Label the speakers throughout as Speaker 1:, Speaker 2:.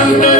Speaker 1: Amen.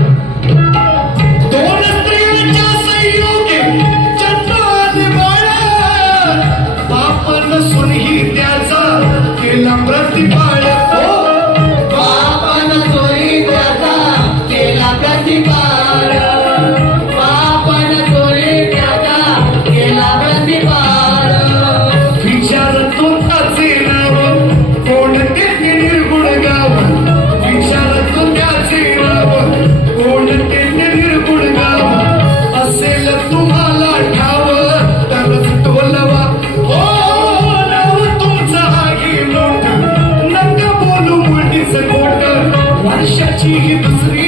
Speaker 1: 记不得。